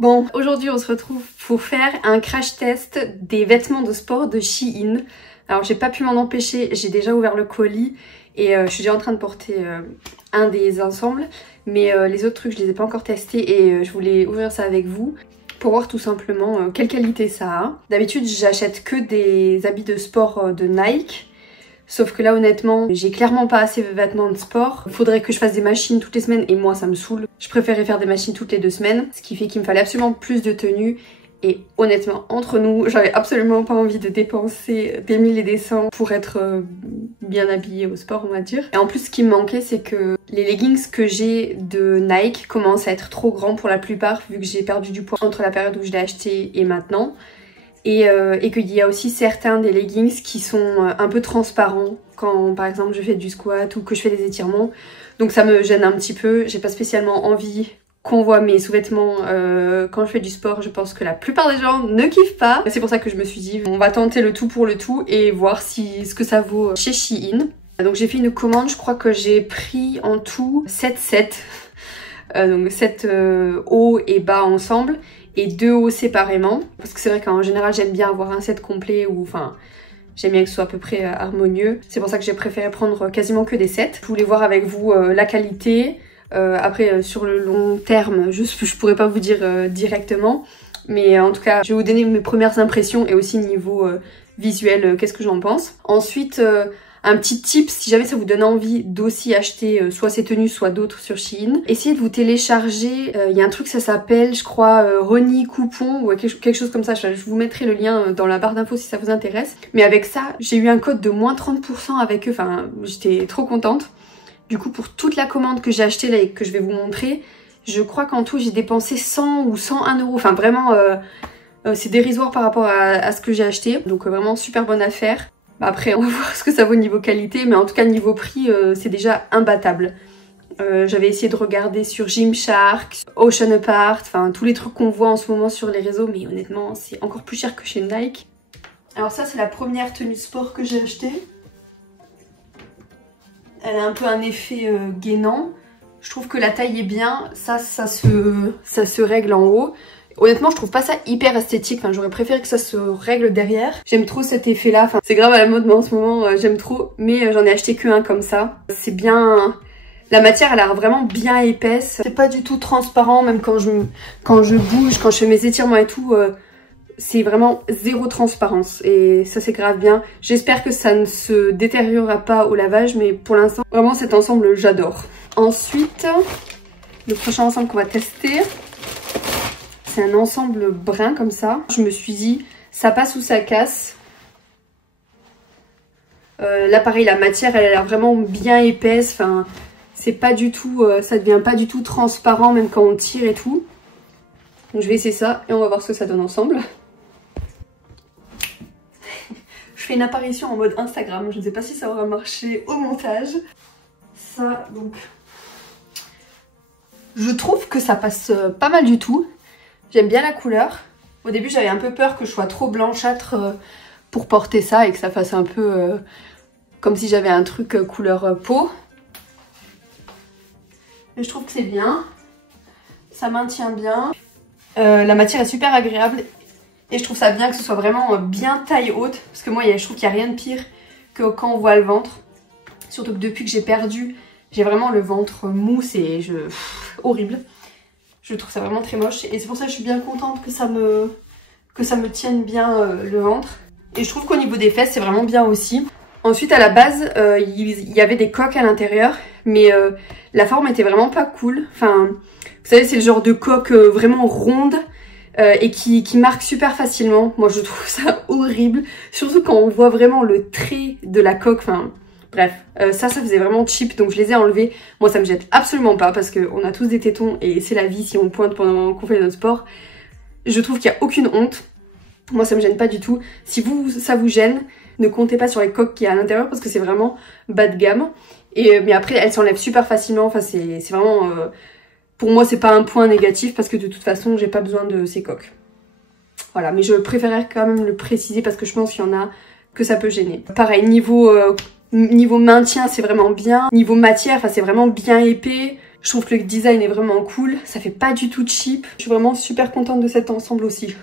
Bon, aujourd'hui on se retrouve pour faire un crash test des vêtements de sport de Shein. Alors j'ai pas pu m'en empêcher, j'ai déjà ouvert le colis et je suis déjà en train de porter un des ensembles. Mais les autres trucs je les ai pas encore testés et je voulais ouvrir ça avec vous pour voir tout simplement quelle qualité ça a. D'habitude j'achète que des habits de sport de Nike. Sauf que là honnêtement, j'ai clairement pas assez de vêtements de sport. Il faudrait que je fasse des machines toutes les semaines et moi ça me saoule. Je préférais faire des machines toutes les 2 semaines. Ce qui fait qu'il me fallait absolument plus de tenues. Et honnêtement, entre nous, j'avais absolument pas envie de dépenser des milliers et des cents pour être bien habillée au sport, on va dire. Et en plus, ce qui me manquait, c'est que les leggings que j'ai de Nike commencent à être trop grands pour la plupart, vu que j'ai perdu du poids entre la période où je l'ai acheté et maintenant. Et qu'il y a aussi certains des leggings qui sont un peu transparents quand par exemple je fais du squat ou que je fais des étirements. Donc ça me gêne un petit peu, j'ai pas spécialement envie qu'on voit mes sous-vêtements quand je fais du sport. Je pense que la plupart des gens ne kiffent pas. C'est pour ça que je me suis dit on va tenter le tout pour le tout et voir ce que ça vaut chez Shein. Donc j'ai fait une commande, je crois que j'ai pris en tout 7 sets. Donc 7 hauts et bas ensemble. Et 2 hauts séparément, parce que c'est vrai qu'en général j'aime bien avoir un set complet ou enfin j'aime bien que ce soit à peu près harmonieux. C'est pour ça que j'ai préféré prendre quasiment que des sets. Je voulais voir avec vous la qualité. Après sur le long terme je pourrais pas vous dire directement, mais en tout cas je vais vous donner mes premières impressions et aussi niveau visuel qu'est-ce que j'en pense. Ensuite un petit tip, si jamais ça vous donne envie d'aussi acheter soit ces tenues soit d'autres sur Shein, essayez de vous télécharger, il y a un truc ça s'appelle je crois Roni Coupon ou quelque chose comme ça, je vous mettrai le lien dans la barre d'infos si ça vous intéresse. Mais avec ça, j'ai eu un code de moins 30% avec eux, enfin j'étais trop contente. Du coup pour toute la commande que j'ai achetée là et que je vais vous montrer, je crois qu'en tout j'ai dépensé 100 ou 101 euros, enfin vraiment c'est dérisoire par rapport à ce que j'ai acheté, donc vraiment super bonne affaire. Après on va voir ce que ça vaut niveau qualité, mais en tout cas niveau prix c'est déjà imbattable. J'avais essayé de regarder sur Gymshark, Ocean Apart, enfin tous les trucs qu'on voit en ce moment sur les réseaux, mais honnêtement c'est encore plus cher que chez Nike. Alors ça c'est la première tenue sport que j'ai achetée. Elle a un peu un effet gainant. Je trouve que la taille est bien, ça se règle en haut. Honnêtement je trouve pas ça hyper esthétique, enfin, j'aurais préféré que ça se règle derrière. J'aime trop cet effet là, enfin, c'est grave à la mode mais en ce moment j'aime trop. Mais j'en ai acheté que un comme ça. C'est bien... La matière elle a l'air vraiment bien épaisse. C'est pas du tout transparent, même quand je bouge, quand je fais mes étirements et tout. C'est vraiment zéro transparence et ça c'est grave bien. J'espère que ça ne se détériorera pas au lavage, mais pour l'instant vraiment cet ensemble j'adore. Ensuite le prochain ensemble qu'on va tester, c'est un ensemble brun comme ça. Je me suis dit ça passe ou ça casse. Là pareil la matière elle a l'air vraiment bien épaisse, enfin c'est pas du tout, ça devient pas du tout transparent même quand on tire et tout. Donc je vais essayer ça et on va voir ce que ça donne ensemble. Je fais une apparition en mode Instagram, je ne sais pas si ça aura marché au montage. Ça donc... Je trouve que ça passe pas mal du tout. J'aime bien la couleur. Au début j'avais un peu peur que je sois trop blanchâtre pour porter ça et que ça fasse un peu comme si j'avais un truc couleur peau. Mais je trouve que c'est bien. Ça maintient bien. La matière est super agréable. Et je trouve ça bien que ce soit vraiment bien taille haute. Parce que moi je trouve qu'il n'y a rien de pire que quand on voit le ventre. Surtout que depuis que j'ai perdu, j'ai vraiment le ventre mousse et horrible. Je trouve ça vraiment très moche et c'est pour ça que je suis bien contente que ça me tienne bien le ventre. Et je trouve qu'au niveau des fesses c'est vraiment bien aussi. Ensuite à la base il y avait des coques à l'intérieur, mais la forme était vraiment pas cool. Enfin vous savez c'est le genre de coque vraiment ronde et qui marque super facilement. Moi je trouve ça horrible, surtout quand on voit vraiment le trait de la coque. Enfin bref, ça faisait vraiment cheap, donc je les ai enlevés. Moi ça me jette absolument pas parce qu'on a tous des tétons et c'est la vie si on pointe pendant qu'on fait notre sport. Je trouve qu'il n'y a aucune honte. Moi ça me gêne pas du tout. Si ça vous gêne, ne comptez pas sur les coques qu'il y a à l'intérieur parce que c'est vraiment bas de gamme. Mais après elles s'enlèvent super facilement, enfin c'est vraiment... pour moi c'est pas un point négatif parce que de toute façon j'ai pas besoin de ces coques. Voilà, mais je préférerais quand même le préciser parce que je pense qu'il y en a que ça peut gêner. Pareil, niveau maintien c'est vraiment bien. Niveau matière, enfin c'est vraiment bien épais. Je trouve que le design est vraiment cool, ça fait pas du tout cheap. Je suis vraiment super contente de cet ensemble aussi.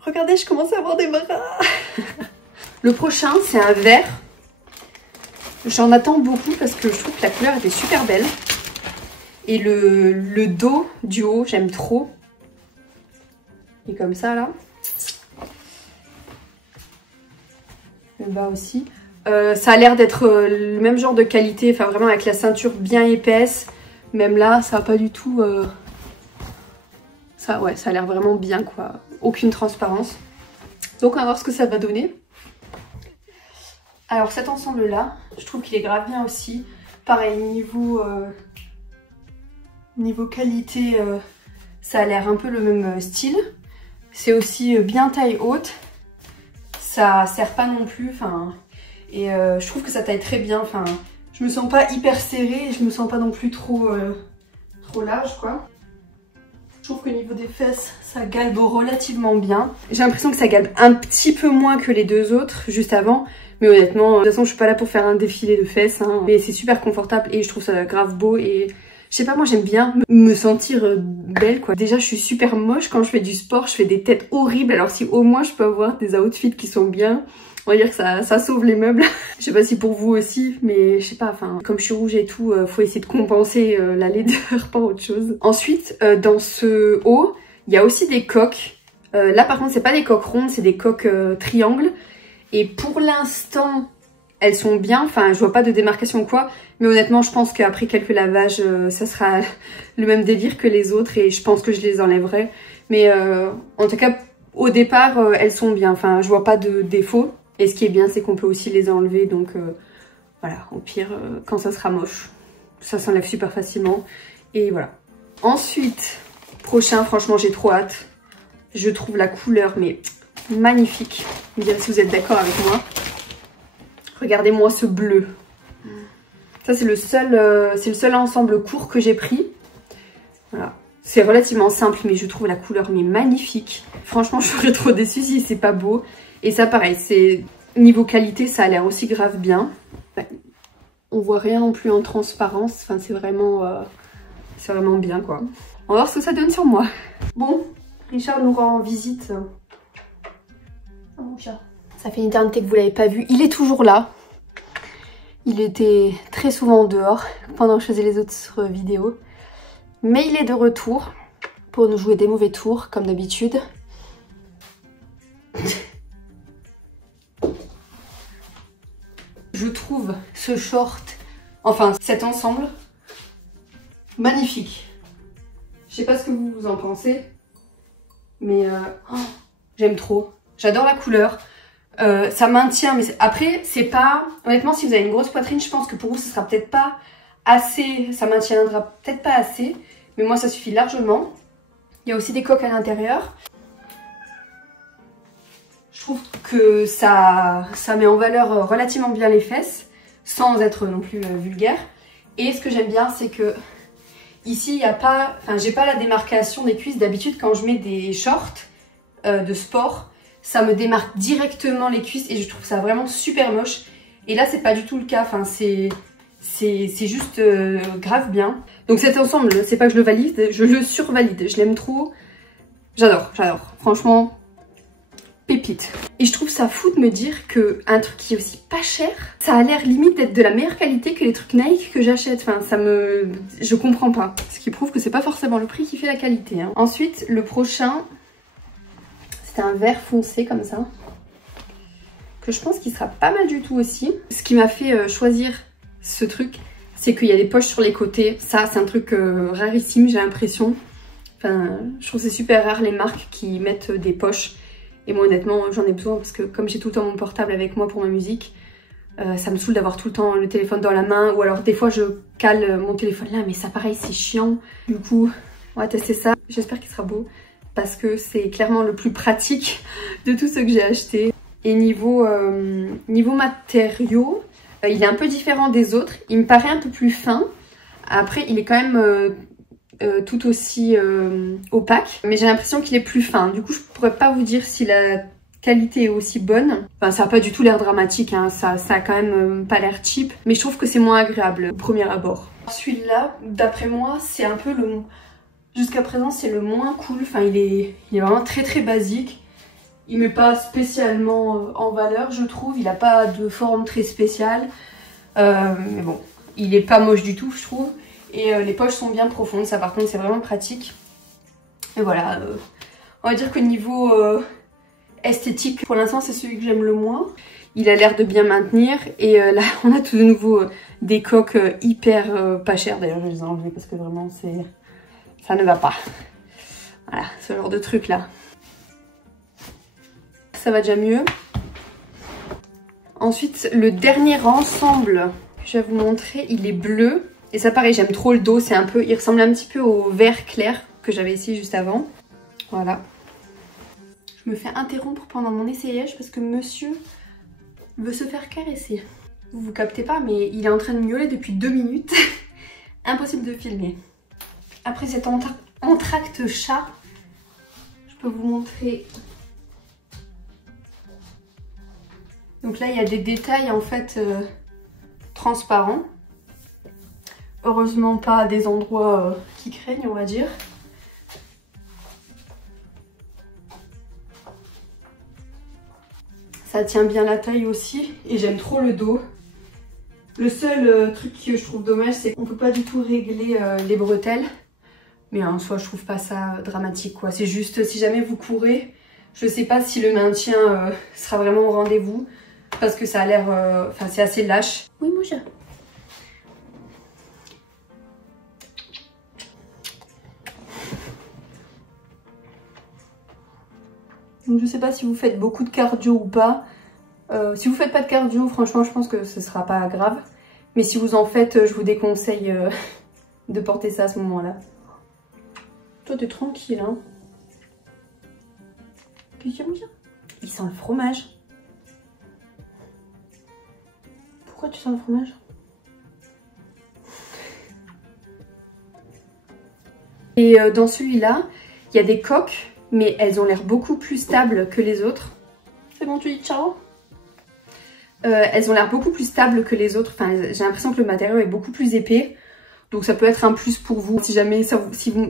Regardez, je commence à avoir des bras. Le prochain, c'est un vert. J'en attends beaucoup parce que je trouve que la couleur était super belle. Et le dos du haut, j'aime trop. Et comme ça, là. Le bas aussi. Ça a l'air d'être le même genre de qualité, enfin vraiment avec la ceinture bien épaisse. Même là, ça va pas du tout... Ça, ouais, ça a l'air vraiment bien, quoi. Aucune transparence. Donc, on va voir ce que ça va donner. Alors, cet ensemble-là, je trouve qu'il est grave bien aussi. Pareil, niveau qualité, ça a l'air un peu le même style. C'est aussi bien taille haute. Ça serre pas non plus, enfin... Et je trouve que ça taille très bien, enfin... Je me sens pas hyper serrée et je me sens pas non plus trop large, quoi. Je trouve que niveau des fesses, ça galbe relativement bien. J'ai l'impression que ça galbe un petit peu moins que les deux autres, juste avant. Mais honnêtement, de toute façon, je suis pas là pour faire un défilé de fesses, hein. Mais c'est super confortable et je trouve ça grave beau. Et je sais pas, moi j'aime bien me sentir belle, quoi. Déjà, je suis super moche quand je fais du sport, je fais des têtes horribles. Alors si au moins je peux avoir des outfits qui sont bien... On va dire que ça sauve les meubles. Je sais pas si pour vous aussi, mais je sais pas, enfin, comme je suis rouge et tout, faut essayer de compenser la laideur par autre chose. Ensuite, dans ce haut, il y a aussi des coques. Là par contre, c'est pas des coques rondes, c'est des coques triangles. Et pour l'instant, elles sont bien, enfin, je vois pas de démarcation ou quoi. Mais honnêtement, je pense qu'après quelques lavages, ça sera le même délire que les autres et je pense que je les enlèverai. Mais en tout cas, au départ, elles sont bien, enfin, je vois pas de défaut. Et ce qui est bien, c'est qu'on peut aussi les enlever, donc voilà, au pire, quand ça sera moche, ça s'enlève super facilement. Et voilà. Ensuite, prochain, franchement, j'ai trop hâte. Je trouve la couleur, mais magnifique. Vous me direz si vous êtes d'accord avec moi. Regardez-moi ce bleu. Ça, c'est le seul ensemble court que j'ai pris. Voilà. C'est relativement simple, mais je trouve la couleur mais magnifique. Franchement, je serais trop déçue si c'est pas beau. Et ça, pareil, c'est niveau qualité, ça a l'air aussi grave bien. On voit rien non plus en transparence. Enfin, c'est vraiment bien, quoi. On va voir ce que ça donne sur moi. Bon, Richard nous rend visite. Oh, mon chat. Ça fait une éternité que vous l'avez pas vu. Il est toujours là. Il était très souvent dehors pendant que je faisais les autres vidéos. Mais il est de retour pour nous jouer des mauvais tours, comme d'habitude. Je trouve ce short, enfin cet ensemble, magnifique. Je sais pas ce que vous en pensez, mais j'aime trop. J'adore la couleur. Ça maintient, mais après, c'est pas... Honnêtement, si vous avez une grosse poitrine, je pense que pour vous, ce sera peut-être pas assez... Ça maintiendra peut-être pas assez, mais moi, ça suffit largement. Il y a aussi des coques à l'intérieur. Je trouve que ça met en valeur relativement bien les fesses, sans être non plus vulgaire. Et ce que j'aime bien, c'est que ici, il n'y a pas... Enfin, j'ai pas la démarcation des cuisses. D'habitude, quand je mets des shorts de sport, ça me démarque directement les cuisses et je trouve ça vraiment super moche. Et là, c'est pas du tout le cas. Enfin, c'est juste grave bien. Donc cet ensemble, c'est pas que je le valide, je le survalide. Je l'aime trop. J'adore. Franchement... pépite. Et je trouve ça fou de me dire que un truc qui est aussi pas cher, ça a l'air limite d'être de la meilleure qualité que les trucs Nike que j'achète. Enfin, je comprends pas. Ce qui prouve que c'est pas forcément le prix qui fait la qualité, hein. Ensuite, le prochain, c'est un vert foncé comme ça, que je pense qu'il sera pas mal du tout aussi. Ce qui m'a fait choisir ce truc, c'est qu'il y a des poches sur les côtés. Ça, c'est un truc rarissime, j'ai l'impression. Enfin, je trouve c'est super rare les marques qui mettent des poches. Et moi honnêtement j'en ai besoin parce que comme j'ai tout le temps mon portable avec moi pour ma musique, ça me saoule d'avoir tout le temps le téléphone dans la main. Ou alors des fois je cale mon téléphone là, mais ça pareil c'est chiant. Du coup on va tester ça. J'espère qu'il sera beau parce que c'est clairement le plus pratique de tout ce que j'ai acheté. Et niveau matériaux, il est un peu différent des autres. Il me paraît un peu plus fin. Après il est quand même... tout aussi opaque, mais j'ai l'impression qu'il est plus fin. Du coup, je pourrais pas vous dire s'il a qualité est aussi bonne. Enfin, ça a pas du tout l'air dramatique, hein. Ça a quand même pas l'air cheap, mais je trouve que c'est moins agréable au premier abord. Celui-là, d'après moi, c'est un peu le... Jusqu'à présent, c'est le moins cool. Enfin, il est vraiment très très basique. Il met pas spécialement en valeur, je trouve. Il a pas de forme très spéciale. Mais bon, il est pas moche du tout, je trouve. Et les poches sont bien profondes. Ça, par contre, c'est vraiment pratique. Et voilà. On va dire que niveau esthétique, pour l'instant, c'est celui que j'aime le moins. Il a l'air de bien maintenir. Et là, on a tout de nouveau des coques hyper pas chères. D'ailleurs, je vais les enlever parce que vraiment, ça ne va pas. Voilà, ce genre de truc là. Ça va déjà mieux. Ensuite, le dernier ensemble que je vais vous montrer, il est bleu. Et ça, pareil, j'aime trop le dos. C'est un peu, il ressemble un petit peu au vert clair que j'avais essayé juste avant. Voilà. Je me fais interrompre pendant mon essayage parce que monsieur veut se faire caresser. Vous captez pas, mais il est en train de miauler depuis 2 minutes. Impossible de filmer. Après cet entracte chat, je peux vous montrer. Donc là, il y a des détails en fait transparents. Heureusement pas des endroits qui craignent, on va dire. Ça tient bien la taille aussi et j'aime trop le dos. Le seul truc que je trouve dommage, c'est qu'on peut pas du tout régler les bretelles. Mais en soi, je trouve pas ça dramatique, quoi. C'est juste, si jamais vous courez, je sais pas si le maintien sera vraiment au rendez-vous. Parce que ça a l'air... Enfin, c'est assez lâche. Oui, mon chat. Donc, je sais pas si vous faites beaucoup de cardio ou pas. Si vous faites pas de cardio, franchement, je pense que ce sera pas grave. Mais si vous en faites, je vous déconseille de porter ça à ce moment-là. Toi, t'es tranquille, hein. Qu'est-ce qu'il y a, mon chat? Il sent le fromage. Pourquoi tu sens le fromage? Et dans celui-là, il y a des coques, mais elles ont l'air beaucoup plus stables que les autres. C'est bon, tu dis ciao? Elles ont l'air beaucoup plus stables que les autres. Enfin, j'ai l'impression que le matériau est beaucoup plus épais. Donc ça peut être un plus pour vous. Si jamais,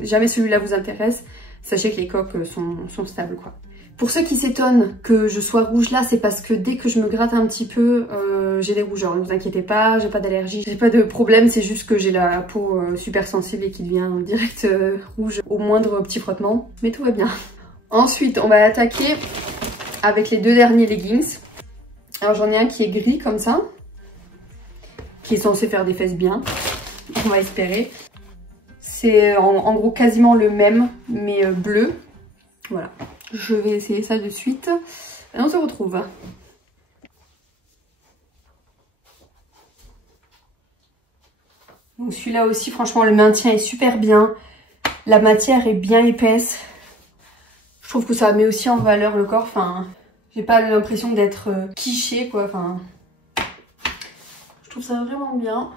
jamais celui-là vous intéresse, sachez que les coques sont stables, quoi. Pour ceux qui s'étonnent que je sois rouge là, c'est parce que dès que je me gratte un petit peu, j'ai des rougeurs. Ne vous inquiétez pas, j'ai pas d'allergie, j'ai pas de problème, c'est juste que j'ai la peau super sensible et qui devient direct rouge au moindre petit frottement. Mais tout va bien. Ensuite, on va attaquer avec les 2 derniers leggings. Alors j'en ai un qui est gris comme ça, qui est censé faire des fesses bien, on va espérer. C'est en gros quasiment le même, mais bleu. Voilà. Je vais essayer ça de suite. Et on se retrouve. Donc celui-là aussi, franchement, le maintien est super bien. La matière est bien épaisse. Je trouve que ça met aussi en valeur le corps. Enfin, j'ai pas l'impression d'être quichée, quoi. Enfin, je trouve ça vraiment bien.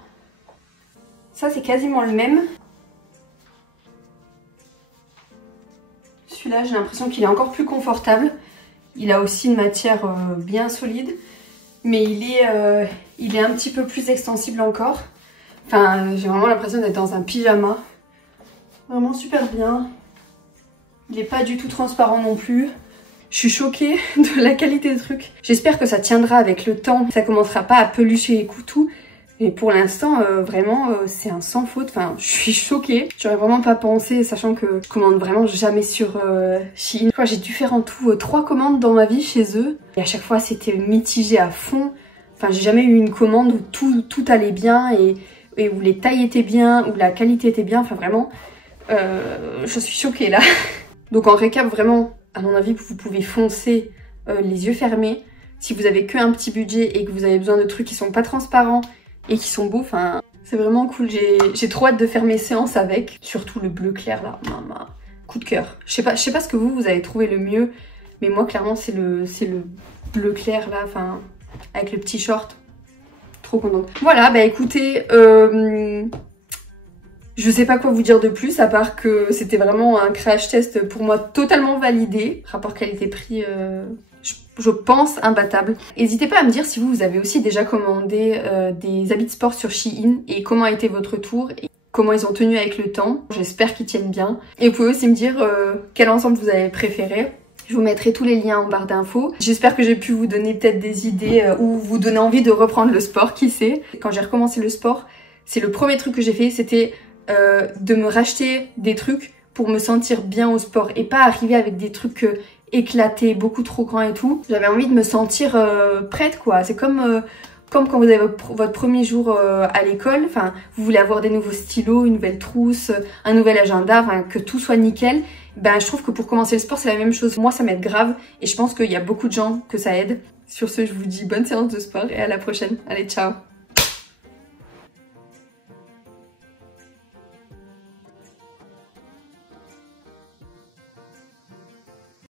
Ça, c'est quasiment le même. Celui-là, j'ai l'impression qu'il est encore plus confortable. Il a aussi une matière bien solide. Mais il est un petit peu plus extensible encore. Enfin, j'ai vraiment l'impression d'être dans un pyjama. Vraiment super bien. Il n'est pas du tout transparent non plus. Je suis choquée de la qualité des trucs. J'espère que ça tiendra avec le temps. Ça commencera pas à pelucher les couteaux. Et pour l'instant, vraiment, c'est un sans faute. Enfin, je suis choquée. J'aurais vraiment pas pensé, sachant que je commande vraiment jamais sur Shein. Je crois que j'ai dû faire en tout 3 commandes dans ma vie chez eux. Et à chaque fois, c'était mitigé à fond. Enfin, j'ai jamais eu une commande où tout allait bien et où les tailles étaient bien, où la qualité était bien. Enfin, vraiment, je suis choquée là. Donc en récap, vraiment, à mon avis, vous pouvez foncer les yeux fermés. Si vous avez qu'un petit budget et que vous avez besoin de trucs qui sont pas transparents, et qui sont beaux, enfin c'est vraiment cool. J'ai trop hâte de faire mes séances avec, surtout le bleu clair là, maman, coup de cœur. Je sais pas ce que vous avez trouvé le mieux, mais moi clairement c'est le bleu clair là, enfin avec le petit short, trop contente. Voilà, bah écoutez, je sais pas quoi vous dire de plus à part que c'était vraiment un crash test pour moi totalement validé, rapport qualité-prix je pense imbattable. N'hésitez pas à me dire si vous avez aussi déjà commandé des habits de sport sur Shein et comment a été votre tour et comment ils ont tenu avec le temps. J'espère qu'ils tiennent bien. Et vous pouvez aussi me dire quel ensemble vous avez préféré. Je vous mettrai tous les liens en barre d'infos. J'espère que j'ai pu vous donner peut-être des idées ou vous donner envie de reprendre le sport, qui sait. Quand j'ai recommencé le sport, c'est le premier truc que j'ai fait, c'était de me racheter des trucs pour me sentir bien au sport et pas arriver avec des trucs éclatés, beaucoup trop grands et tout. J'avais envie de me sentir prête quoi. C'est comme quand vous avez votre premier jour à l'école, enfin vous voulez avoir des nouveaux stylos, une nouvelle trousse, un nouvel agenda, enfin que tout soit nickel. Ben je trouve que pour commencer le sport c'est la même chose. Moi ça m'aide grave et je pense qu'il y a beaucoup de gens que ça aide. Sur ce, je vous dis bonne séance de sport et à la prochaine. Allez, ciao!